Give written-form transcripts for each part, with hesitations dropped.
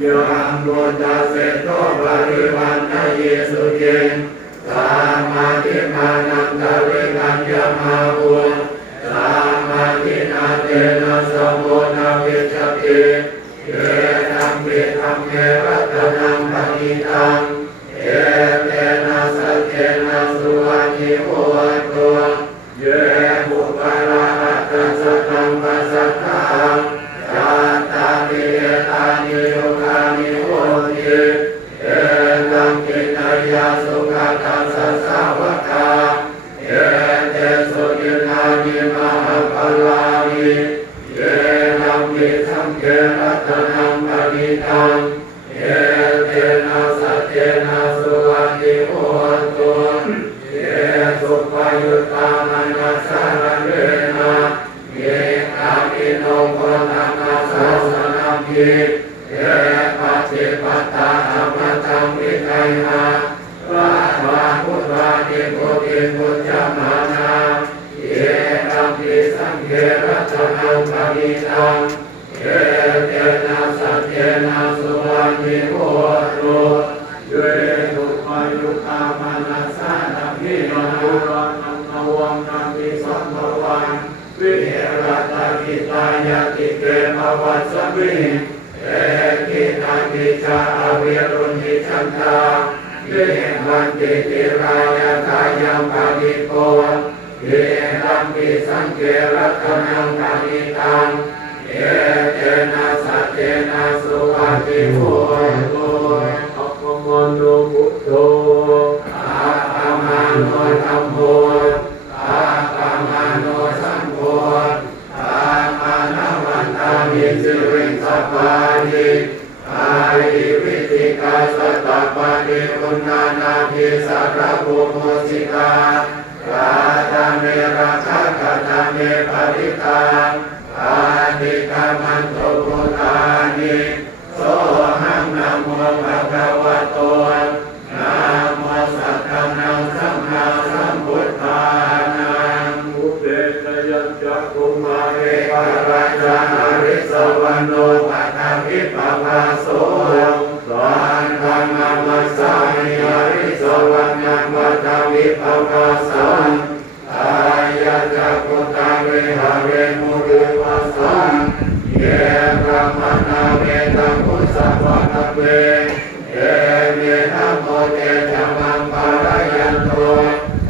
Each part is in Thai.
โยอัมบุตตะเสโตปริวันนเยสุเกสามาธิมานังกาลิกัญญามาบุสามาธินาเตนะสมุนาวิจติเอตัมปิธัมเมรัตนังปณิตังเอเตนะสัจเจนะสุวรรณิโหตุเยบุปาราหัตถสัตตังปัสสัทธังจาตาริเอตานิโยคานิโหติเอตังกิตยาสุขตัสสะสาวกาเอเตสุยินานิมหาปลานิเยนัมมิธัมเกรัตนังปณิตังเอเตนะสัจเจนะสุวัตติโหตุเยสุปยุตตามัญญสารเรนะเยกามิโนโกนานาสาสนัมภิเยปัจจิปัตตาธรรมจังวิไทยาพระวาพุทธาติโกติพุทธมานาเยตัมปิสังเฆรัตนังปณิตังเยเตนะสัจเจนะสุวัตติโหตุเยตุมายุตามานัสสะนัมภิโนตุรังนังนวังนันติสัมภวันวิเหระตากิตายาติเกมวัสสมิเอกินันติจาอเวรุณิจันตาเยมันติติรายาตายังปานิโกเยตัมปิสังเกรัตนังปณิตังเอเตนะสัจเจนะสุวัตติโหตุอัปปมาโนพุทโธอัปปมาโนธัมโมอัปปมาโนสังโฆอามานะวันตามิสิริสัพพานิอาริวิติกาสัตตปานิปุณณานาภิสัรภูโมสิการาตาเมราคะกตาเมปริตาอาติกามันโตพุทธานิโสหังนะโมภะคะวะโตนะโมสัทธังนังสัมมาสัมพุทธานังอุเบกยัญจักขุมาเรปะราชาหริสวรรณโนปัฏฐวิปภาโสสันทังนามัสสามิหริสวรรณังปัฏฐวิปภาสังอายะจักขุตาเวหะเรมุริวัสสังเยพระมนาเวตังพุทธะวะตะเวเยเมนะโมเตจะมังภารายันโต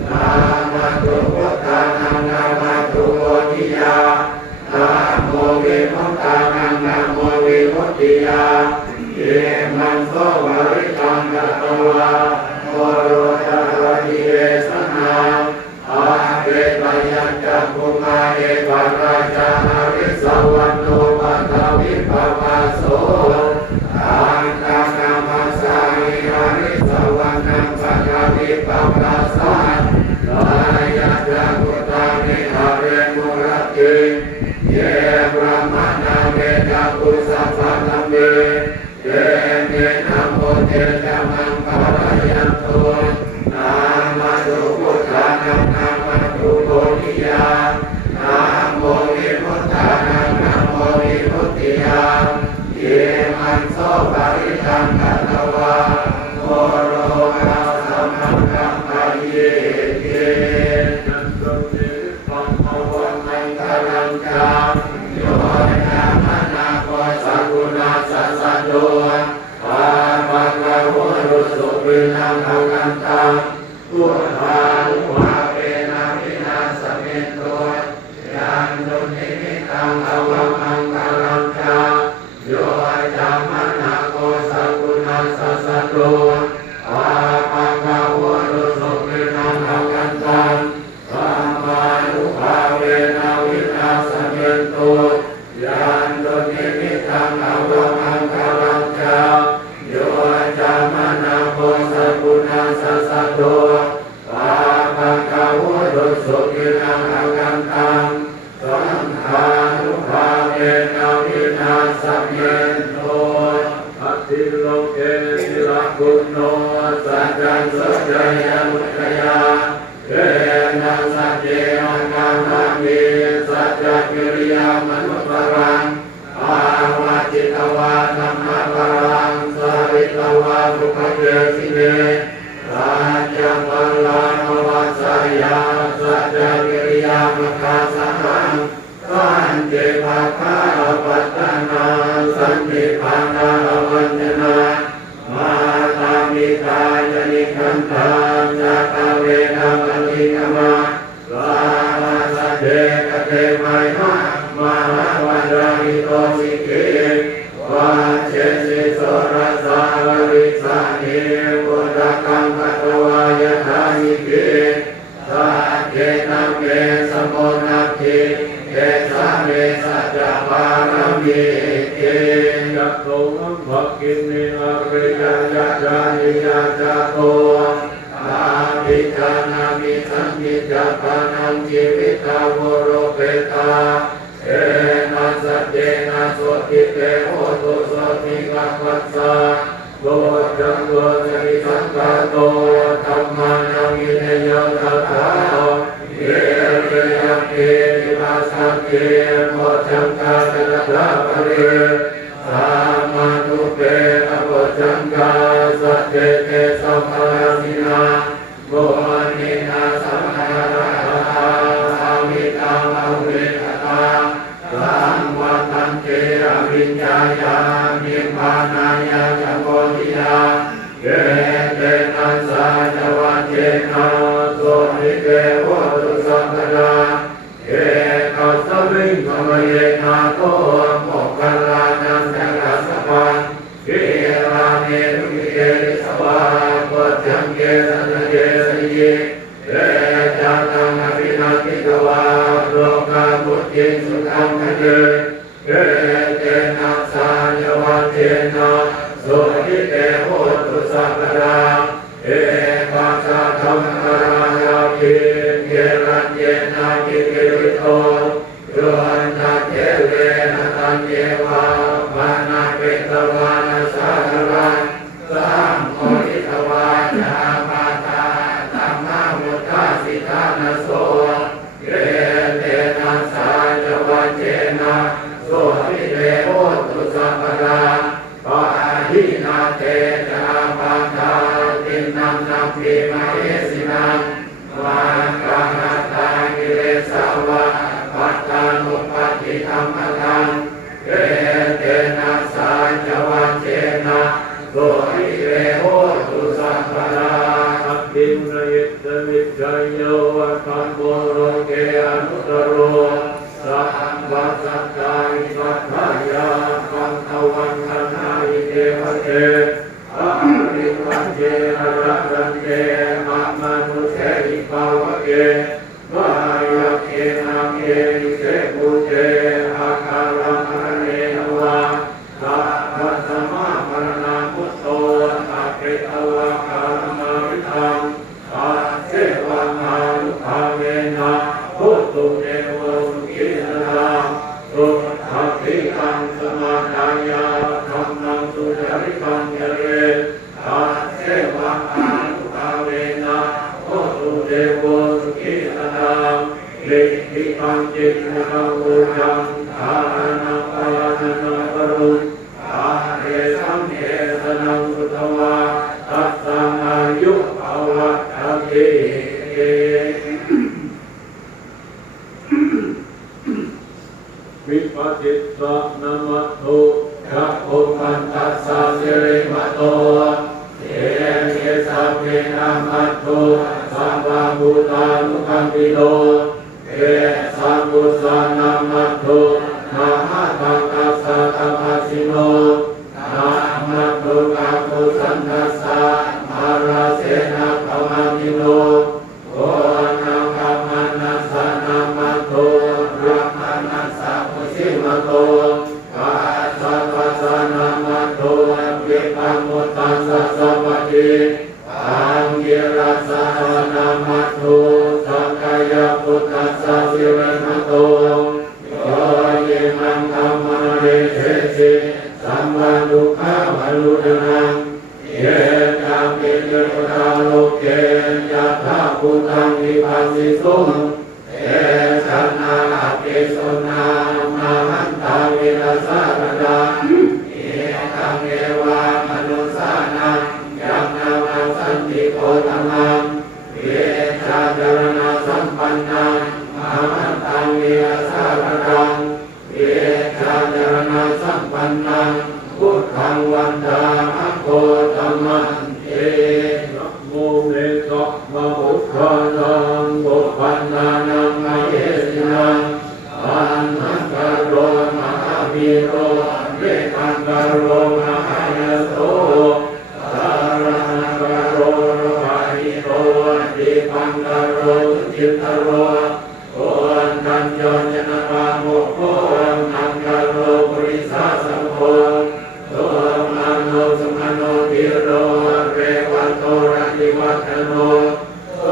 นามาตุพุทธานังนามาตุโกติยานาโมวิมุตตานังนาโมวิมุตติยาเยมันโสวะริตังกัตตวะโมโรจาระหิเอสนาอาเวตยัญจักขุมาเอวะราชาหริสวรรณโนปัฏฐวิปภาโสอันตังนามัสสามิหริสวรรณังปัฏฐวิปภาสังอายะจักขุตานิหะเรมุรติเยบรมนาเวจักขุสัพพะธัมเมเยเมนะโมเตจะมังภารายันโตนามาตุพุทธานังนามาตุโกติยานาโมวิมุตตานังนาโมวิมุตติยาเยมันโสปะริตังกัตตวะโมโรกัสสะมังคัมภะเยเกนันตุนิปัมภวันมังคลังจามโยยามนาโกสักขุนาสัสสะโตปาปังกะโหรุสุวินังภักันตังพุทธานุภาเวนะวินาศเมโตยันตุนิมิตังอวมังคลังจามโยจามนาโกสักขุนาสัสสะโตปาปังกะโหรุสุวินังภักันตังสัมมานุภาเวนะวินาศเมโตยันตุนิมิตังอวมังคลังจามโยจามนาโกสักขุนาสัสสะโตปาปังกะโหรุสุวินังภักันตังสัมมานุภาเวนะวินาศเมโตอะติโลเกนิรักขุโนสัจจังสัจจยามุตตยาเตนะสัจเจนะกามามิสัจจกิริยามนุปปรังอาวาจิตวาทา มมะลังสาริตวาภุคเยสิเนราจังวัลลานวัสสยาสัจจกิริยามคาสหังสันติภาคาปัตตนาสันติภานาวัญญนามาตามิตายนิคันธาจักเวนะปฏิกมาลาสเดกเตมัยมะมหาวันรามิโตสิกิวาเชสิโสรสาวริสานิบุตรกังกัตวายทานิกิสัจเจนะเมสมุนัพพิเกสะเมสัจจปารมีเกยัตโตมังภกินิอาริยยัจจานิยัจจโตอาภิจานามิสัมมิจปานังชีวิตาวโรเปตาเอนะสัจเจนะโสติเตโหตุโสติกัปปัสสะโลจังโลจริสังกาโตธัมมานังยิเนโยทัตถาเยเรยังเกติมาสังเกโมจังกาตระตาปะเรสามานุเปนะโมจังกาสัจเจเตสัมมาสินาโมนินาสัมมาราหะอามิตังอเวทตาสังวัตันเตอวิญญาญานิพพานายาจัมโพธิยาเกเตนะสาจวัจเจนะโสนิเกโหตุสัพพะดาเอกัสสวิงขมเยนะโตโมคคัลลานังสังฆสัพพังวิราเนตุเกสวาปัจจังเกสันเจสยิเอจัตตังอภินาทิตวาโลกามุตติสุขังคเยเอเตนะสาญวัจเจนะโสติเตโหตุสัพพะดาเอปัสสะธัมมราญาภิเกรัญเยนะภิเกริโตโยนะเจเวนะตัญเยวาปานาเปตวานะสาธรังสัมโมทิตวาจามาตาธัมมามุตตาสิทานะโสเยเตนะสาจวัจเจนะโสติเตโหตุสัพพะดาปะหินาเตจามาตาตินัมนัมปิมะเอสินังวังกังอัตตากิเลสาวะปัตตานุปัฏฐิธัมมทังเอเตนะสาจวัจเจนะโสติเตโหตุสัพพะดาอัปปิมยิตวิจัยโยวัตัมโมโรเกอนุตโรสัมวัสสัตตาอิปัฏฐายาคังทวันคนาอิเทวเตอะริวัจเจนะรัตตันเตมะมะนุเสหิภาวะเกวายะเกนะเกนิเสปุเตอาคารังอเนนวะสัพพะสัมมาปรณามุตโตอะเปตวะคามาวิธังอาเสวะมานุภาเวนะพุทธุเนโวสุขินังสุขัพพิกังสมาทายาธัมมังสุจริตังยะเรอาเสวะมานุภาเวนะพุทธุเนโวสุขินังลิขิตังจิตตังอุจังทานังปายานังปรุงอาเรสัมเอสนังสุตวาตัสสังอายุภวะทัพพิเกวิปัสสิตานามัตโตยัพพุปันตัสสะสิริมัตโตเยเยสัพเพนามัตโตสัมมาบุตานุคัมปิโตเอสัมพุทธานามัตโตมหาตังตัสสะตัมมัสสิโนนามัตโตกัปปุสันตัสสะมาราเสนะปะมานิโนโอนาคัมมัสสะนามัตโตรัมมานัสสะมุสิมโตปัสสะปัสสะนามัตโตวิปัมมุตตัสสะสัมปติอังกิรัสสะนามัตโตสังฆายาพุทธัสสะสิริมโตโยยิมังธัมมาเรเทสิสัมมาดุขะวะลุดนังเยตัมปิโยตาโลเกยัตถาพุทธังวิปัสสิสุเอสันนาอภิสุนามาหันตาวิรัสสะดาเอตา พุทธังวันตาอัโคตัมมันเตนะโมเมตะมะพุทธานังบุพพันนานังมะเยสินังอันนังกโรมหาวิโรเยตังกโรมหายโสสารนังกโรภาหิโรดิปังกโรจิตโรโอนตัญญญนปาโมโคนังกโรปริสาสัมโฆโตมังโนสมโนติโรเรวันโตรัติวัฒโนโต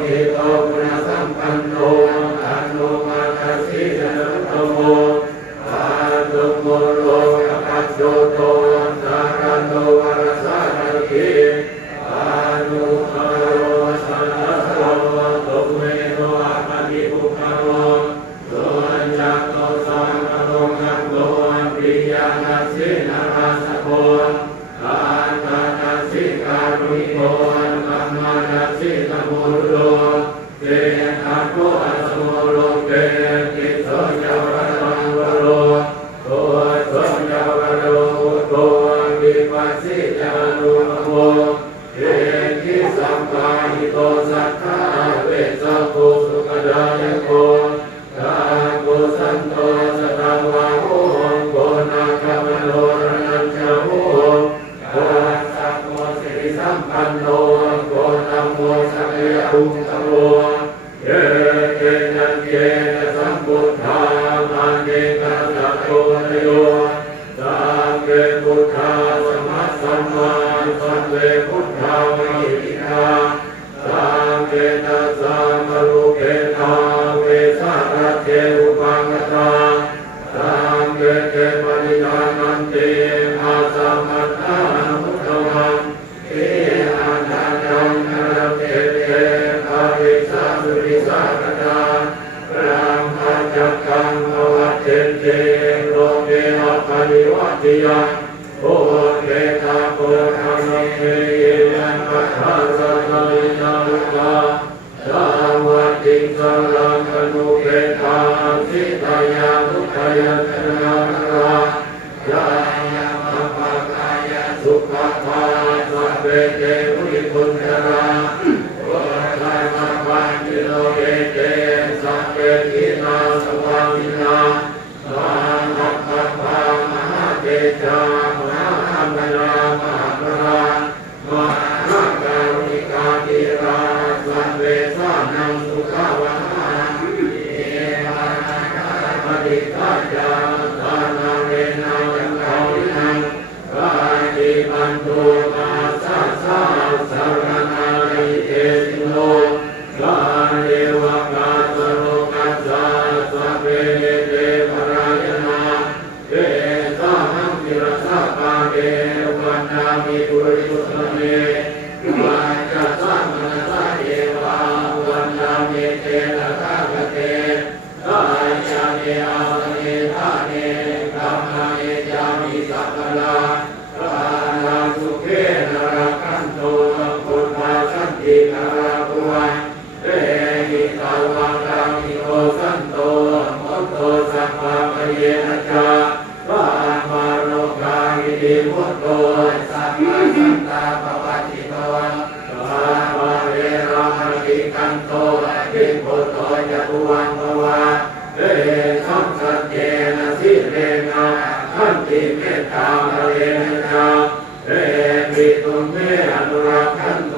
ภิโตปุณสัมปันโนอนุมาทัสสิจนุตโมอาตุโมโลกปัจโยโตสารโนวรสารถิอานุภาโรสันตโสตุเมโนอาภติภุคโรโสจักโตสังฆโลกังโลปิยานัสสินาราสโกอาตานัสสิการุณิโกธัมมานัสสิตโมรุโลเตนะโกอัสโมโลเกติโสยาวรังวโรโตโสยาวโรโตวิปัสสิยานุโมเอกิสัมปาหิโตสัทธาเวสโกสุขดายโกทาโกสันโตสตังวาโหโกนาคามโนรนัญจโหโกสัพโมสิริสัมปันโนโกนัมโมสัพยะอุตตโมเยเกนะเกนะสัมพุทธามาเนกัสสะโตนโยสังเกพุทธาสมัสสัมมาสัพเพพุทธาวิหิทาสังเกนะสัมมรุเกตาเวสะระเทอุปังกตาสังเกเตปริญานันติอาสัมมัตตามุตตมังเออานานังนรเทเตอาวิสาสุริสากตาพระมัจจกังอวัตเทเตโลเกอปริวัติยังโอเกตาโกธรรมเทยังปัฏฐาสัตยินาลุกาสาวัติสังลังอนุเกตาสิตายาทุกขายตนาราญายามะปะกายสุขภาสัพเพเตวิปุญญาราโอทายะปะจิโลเกเตสัพเพทินาสวามินามานัปปะปามหาเตจามหาอัมรามหาปรามหาการุณิกาติราสัพเพสานังสุขาวะหังเอมานาคาปฏิทัจจาทานาเรนะยังเกาลินังกายติปันโตมาสัสสะสารนาลิเตสิโนกายเดวะกาสโรกัสสะสัพเพเตปรายนาเตสาหังวิรัสสะปาเกวันนามิปุริสุตเมวัจจะสัมมนาสะเอวะวันนามิเตนะทะกะเตกายะเนอาเนทะเนกัมมาเนจามิสัพพะลาปานาสุเขนะรักขันโตพุทธาสันติกราภวันเตหิตาวังรามิโตสันโตมุตโตสัพพะปะเยนะจาปามาโรกาหิติมุตโตสัพพะสันตาภวัติภวันปามาเรราหติกันโตภิกขุโตจะภวันภวะเตสัมสัจเจนะสิเรนะขันติเมตตาภะเรนะจาเตปิตุเมอนุรักขันโต